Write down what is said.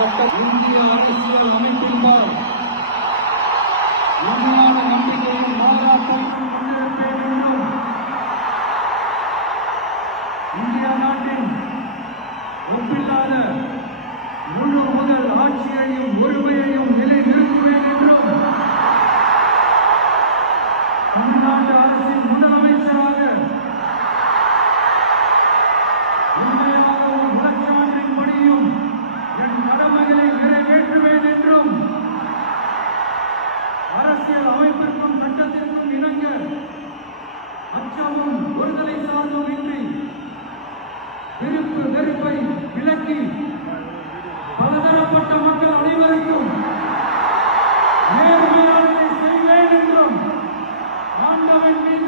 இந்திய அரசியல் அமைப்பின்பால் உண்மையான நம்பிக்கையும் பாராட்டையும் கொண்டிருப்பேன் என்றும் இந்தியா நாட்டின் ஒப்பில்லாத முழு முதல் ஆட்சியையும் உரிமையையும் நிலைநிறுத்துவேன் என்றும் தமிழ்நாடு அரசின் முதலமைச்சராக உண்மையாகவும் மனச்சான்றின்படியும் என் கடமைகளை நிறைவேற்றுவேன் என்றும் அரசியல் அமைப்பிற்கும் சட்டத்திற்கும் இணங்க அச்சமும் ஒருதலை சார்ந்தும் இன்றி விருப்பு வெறுப்பை விலக்கி பலதரப்பட்ட மக்கள் அனைவருக்கும் நேர்மையானதை செய்வேன் என்றும் ஆண்டவன் மீது